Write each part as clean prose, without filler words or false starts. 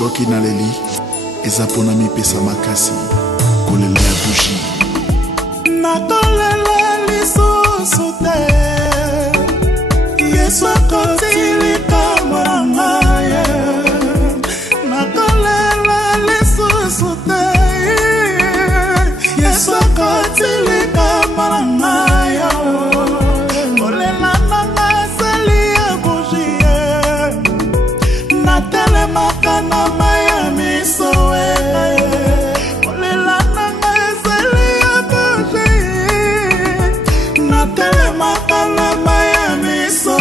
soki naleli eza mpona mipesa makasi kolela ya bushi nakolela lisusu te Yesu akotilika mwana ye nakolela lisusu te Yesu akotilika mwana ye kolela nanga esali ya bushi ye natelemaka na maya miso kolela nanga esali ya bushi natelemaka na maya miso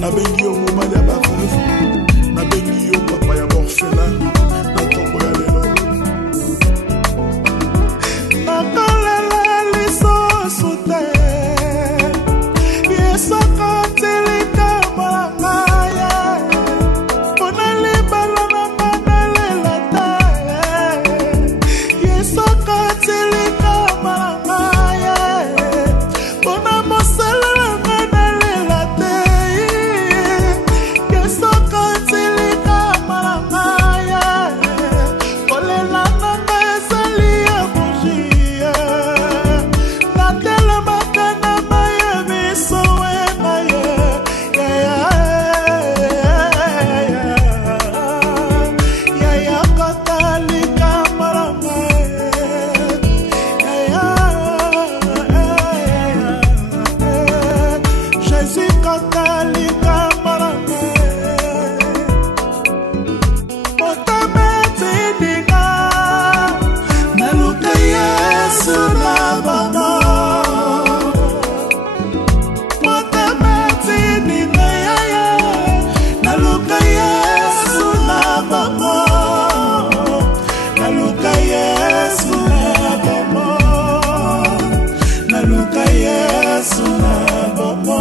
nabengi yo moma ya baveuve nabengi yo papa ya borphelin na ntongo ya lelo nakolela lisusu te Yesu akotilika mwana ye mpona libala nanga nalela te Yesu akotilika mwana ye mpona mosala nanga nalela te Yesu akotilika mwana ye kolela nanga esali ya bushi ye natelemaka na maya miso na ye yaya akotilika mwana Jésus akotilika mwana motema etindinga naluka Yesu na mama motema etindinga yaya naluka Yesu na mama naluka Yesu na mama naluka Yesu na mama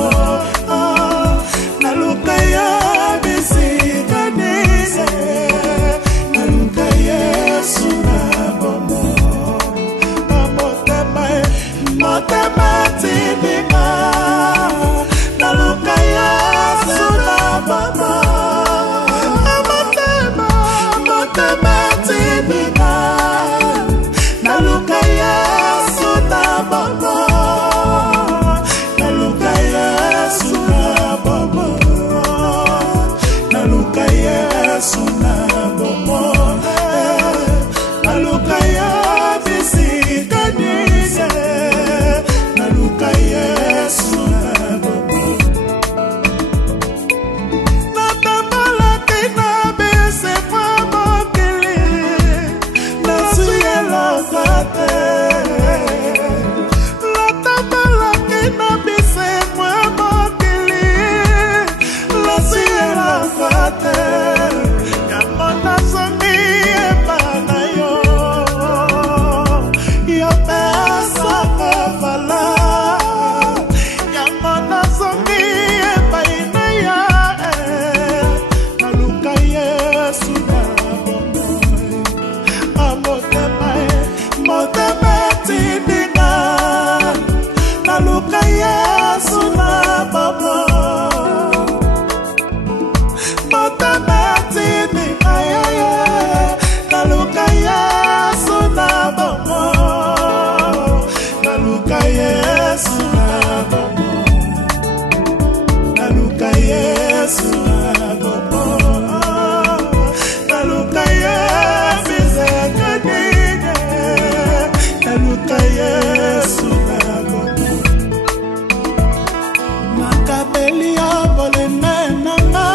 naluka ya bisika nise naluka Yesu na mama motema tindinga naluka Yesu na mama motema tindinga naluka Yesu na mama naluka Yesu na mama naluka Yesu na mama naluka ya bisika nise naluka Yesu na mama natambalaki na bese mwa mokili nasuyelaka te natambalaki na bese mwa mokili nasuyelaka te yango nazongi epana yo yo pesaka vala yango nazongi epai na ya naluka Yesu na motema etindinga naluka Yesu na mama motema etindinga naluka Yesu na mama naluka Yesu na mama naluka Yesu na mama naluka Yesu zekanine naluka Yesu na mama nakabeli ya bolene nanga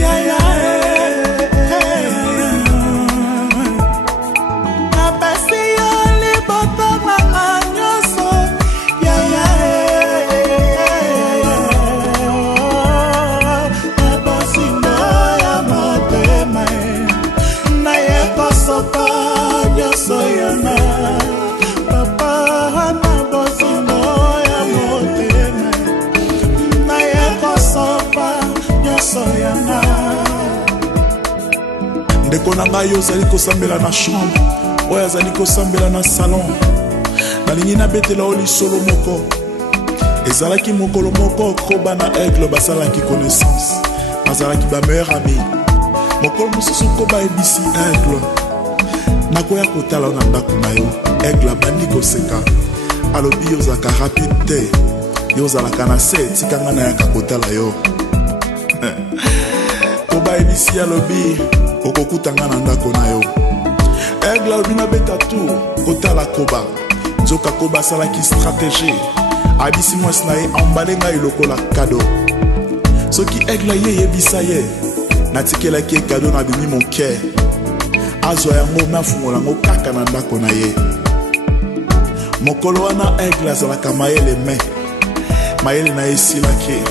yaya napesi yo libota nanga nyonso yaya nyonso yanga ndeko na ngai ozali kosambela na chambre oyo azali kosambela na salon nalingi nabetela o lisolo moko ezalaki mokolo moko koba na aigle basalaki connaissance bazalaki bameilleur ami mokolo mosusu koba ebisi aigle nakoya kotala na ndako na yo aigle abandi koseka alobi ozalaka rapide te yo ozalaka na se etikanga nayaka kotala yo koba ebisi alobi okokutanga na ndako na yo aigle alobi nabeta tour kotala koba nzoka koba asalaki stratégie abisi mwasi na ye ambale ngai lokola kado soki aigle ye yebisa ye natikelaki ye kado na bimi moke azwa yango nafungola yango kaka na ndako na ye mokolo wana aigle azalaka mayele me mayele na ye esilaki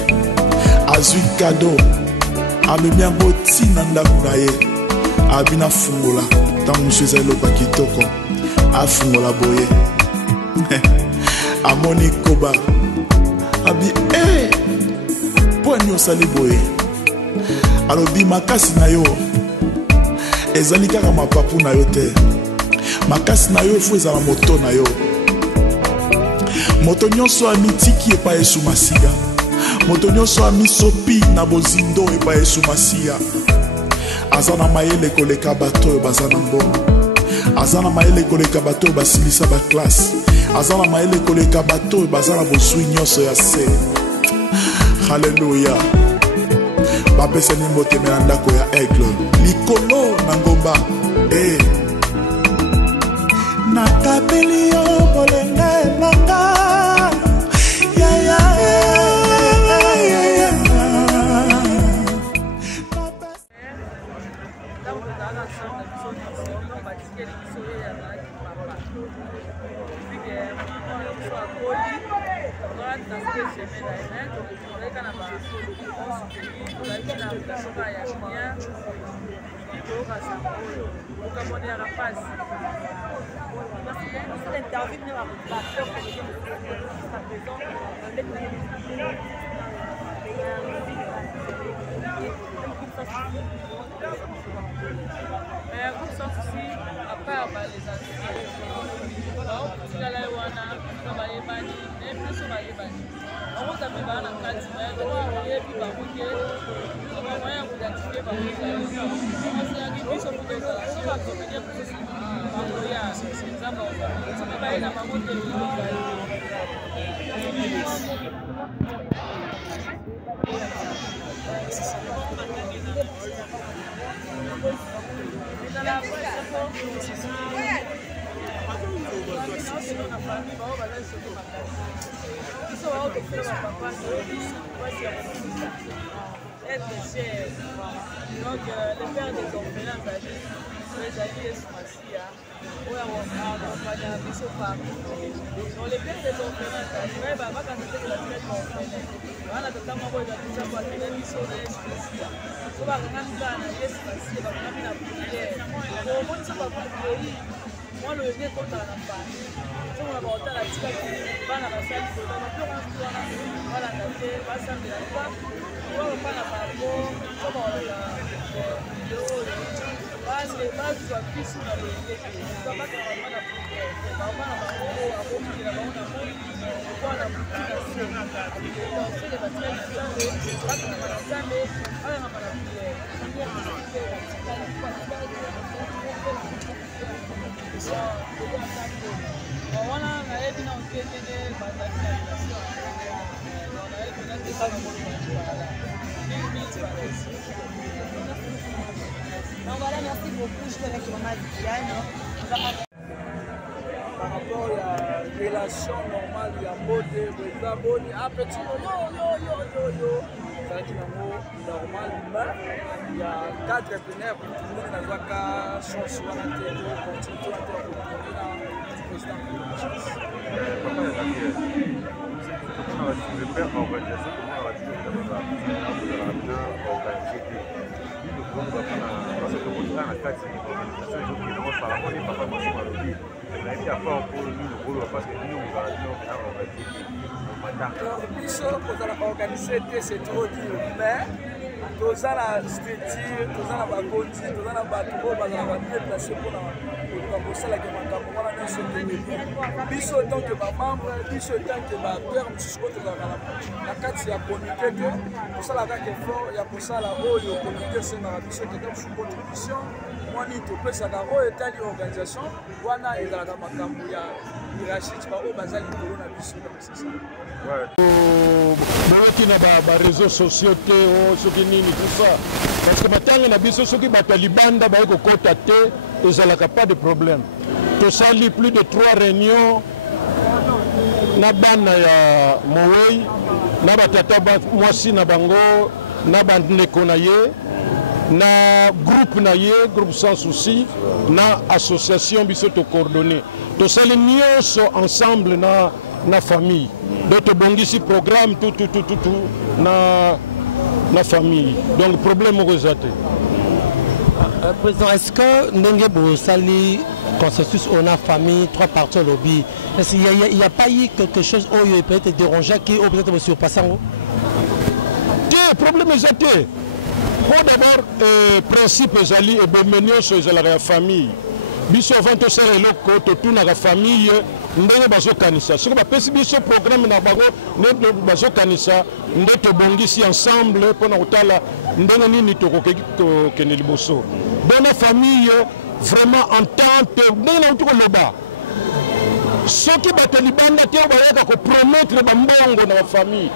azwi kado amemi yango ntina ndako na ye abi nafungola ntango mosu eza eloko ya kitoko afungola boye amoni koba abi mpo ani osali boye alobi makasi na yo ezali kaka mapapu na yo te makasi na yo efo ezala moto na yo moto nyonso amitiki epai esu masiya moto nyonso amisopi na bozindo epai esu masiya aza na mayele koleka bato oyo baza na mbongo aza na mayele koleka bato oyo basilisa baklase aza na mayele koleka bato oyo baza na bozwi nyonso ya se haleluya bapesani mboteme na ndako ya aigle likolo na ngomba nakapeli yo bolenge nanga Donc, le père des orphelins va dire les alliés sont assis, où on va donc les pères des orphelins va dire quand c'était la fête orphelin, on a totalement beau de tout ça pour que les missions de l'esprit, on va regarder dans l'esprit, on va regarder la prière, au moins ça va pas prier. Moi le lien contre la famille, si on va porter la tika qui va dans la salle, on va plus rentrer dans la tête, va s'amener la fois. On va pas la parole, on va la parce que base soit plus sur la vérité, on va pas faire la prière, on va pas la parole, on va pas la parole, on va la prière, donc c'est les batailles qui sont là, on va la jamais, on va la prière. Voilà, on a été dans le donc voilà, merci beaucoup. Je suis avec Maman Diane. Par rapport à la relation normale, il y a Bode, ah petit yo. Ça dit normal, mais il y a 4 repreneurs pour tout le monde dans la chance sur la télé, continue à faire le président de la chance. Le père en organisation, comment on va dire que vous avez bien organisé on va prendre le contrat à 4 organisations et donc évidemment par rapport à papa moi à l'objet on a été à part pour nous le rôle parce que nous on va dire alors plus pour organiser c'est trop dur mais toza na structure, toza na bakonzi, toza na bato oyo bazalaka déplace mpona koluka kosalaka makambo wana nyonso ekende bien. Biso etanke bamembre, biso etanke baacteur mosusu oyo tozalaka na kati ya komite te tosala kaka effort ya kosala oyo komite esengaka biso ekende mosusu contribution mwani topesaka oyo etali organisation wana ezalaka makambo ya hiérarchique baoyo baza likolo na biso donc c'est ça. Bolaki na réseaux sociaux te soki nini tout ça parce que matanga na biso soki bato libanda baye kokota te ezalaka pas de problème. Tosali plus de 3 réunions na bana ya Mowei na batata mwasi na bango na bandeko na ye na groupe na ye groupe sans souci na association biso to coordonné tosali nyonso ensemble na famille d'autres bongisi programme tout na famille donc problème resate. Président, est-ce que ndenge bosali consensus on a famille 3 parties au lobby, est-ce qu'il n'y a pas eu quelque chose où il peut être dérangé qui ou peut-être surpasser le problème resate. Pour d'abord principe ezali ebomeni so ezalaka ya famille biso avant tosala eloko totunaka famille ndenge bazokanisa soki bapesi biso programme na bango nde bazokanisa nde tobongisi ensemble mpona kotala ndenge nini tokokeki kokende liboso bona famille vraiment entente ndenge nauti koloba soki bato libanda te bayaka kopromettre bambongo na bafamille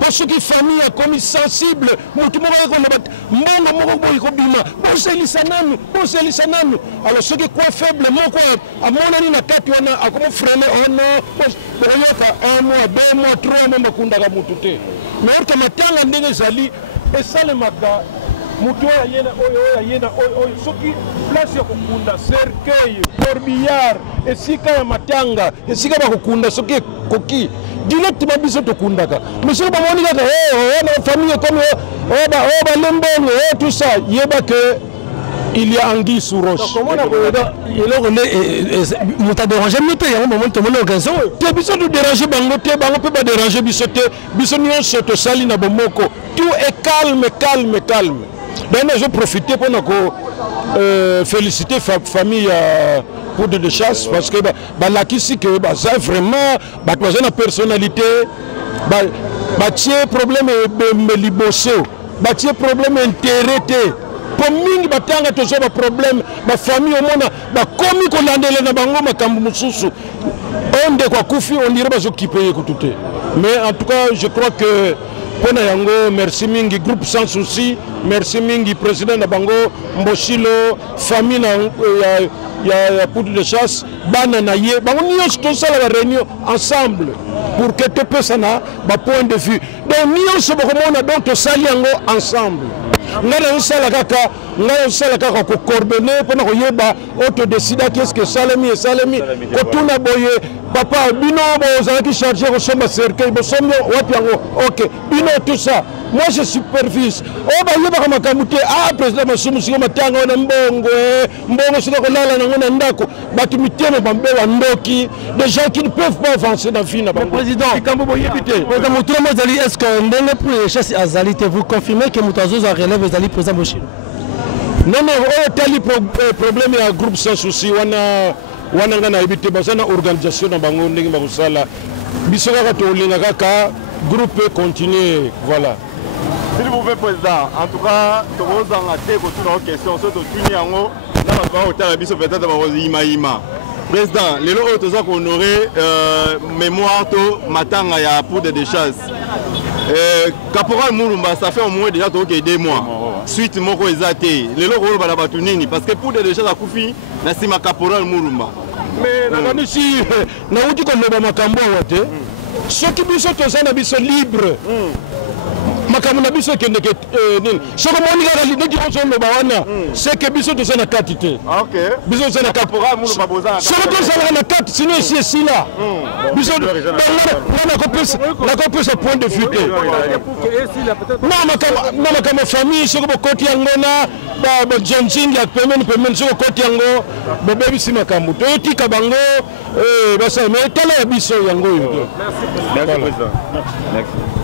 parce que famille a comme sensible mutu moko ekoloba mbongo moko boyi kobima boselisa nanu alors soki kwa faible moko amonani na kati wana akomo freine ono boyoka 1 mois 2 mois 3 mois makundaka mutu te mais orka matanga ndenge ezali esalemaka mutu oyo ayena oyo soki place ya kokunda cercueil corbillard esika ya matanga esika bakokunda soki koki directement biso tokundaka monsieur bamoni kaka na famille comme balembongo tout ça yeba que il y a anguille sous roche. Comment on a dérangé muté ya moment to mona organization te biso to déranger bango te bango pe ba déranger biso te biso nyonso to sali na bomoko tout est calme. Donc je profiter pour féliciter famille pour de chasse parce que la kisi que ça vraiment la personnalité problème liboso problème intérêt pour mingi batanga toujours problème famille au monde komi ko landela na bango makambo mususu onde kwa kufi on dirait bazokiper écouter mais en tout cas je crois que pona yango merci mingi groupe sans souci merci mingi président na bango Mboshilo famille ya poudre de chasse bana na ye bango nyonso tosala la réunion ensemble pour que te pesana ba point de vue donc nyonso bakomona donc tosali yango ensemble ngana osala kaka ko coordonner pona koyeba auto décider qu'est-ce que salami kotuna boye papa bino bozalaki chargé kosomba cercueil bosombi wapi yango ok bino tout ça moi je supervise bayebaka makambo te président masumu siko matanga wana mbongo siko kolala nango na ndako bato mitema bambewa ndoki des gens qui ne peuvent pas avancer dans vie na bango président kambo boyebi te président mutumo zali est-ce que ndenge pour les chasses azali te vous confirmez que mutazozo a relève ezali président Mboshilo non tali problème ya groupe sans souci wana nga na ebite basana organisation na bango ndenge bakosala biso kaka tolinga kaka groupe continuer voilà. S'il vous plaît, président, en tout cas, tu vas en attendre pour une question. Surtout, tu n'as pas de peut-être président, les lots tu as honoré mémoire de matanga ya poudre de chasse. Caporal Moulumba, ça fait au moins déjà 2 mois. Suite moko ezate, les lots on va batunini parce que poudre de chasse a koufi na sima Caporal Moulumba. Mais na si na uti ko loba makambo wate. Soki biso tozana biso libre. Makambo na biso kende ke nini soko moni kaka ndeti kozoloba wana c'est que biso tozana kati te OK biso tozana Caporal Moulumba bozana soko tozana na kati sinon ici là biso na kopesa point de vue te na makambo famille soko bokoti yango na ba Johnson ya pemeni soko koti yango bobebisi makambo toyotika bango basa mais tala ya biso yango yo. Merci président. Merci.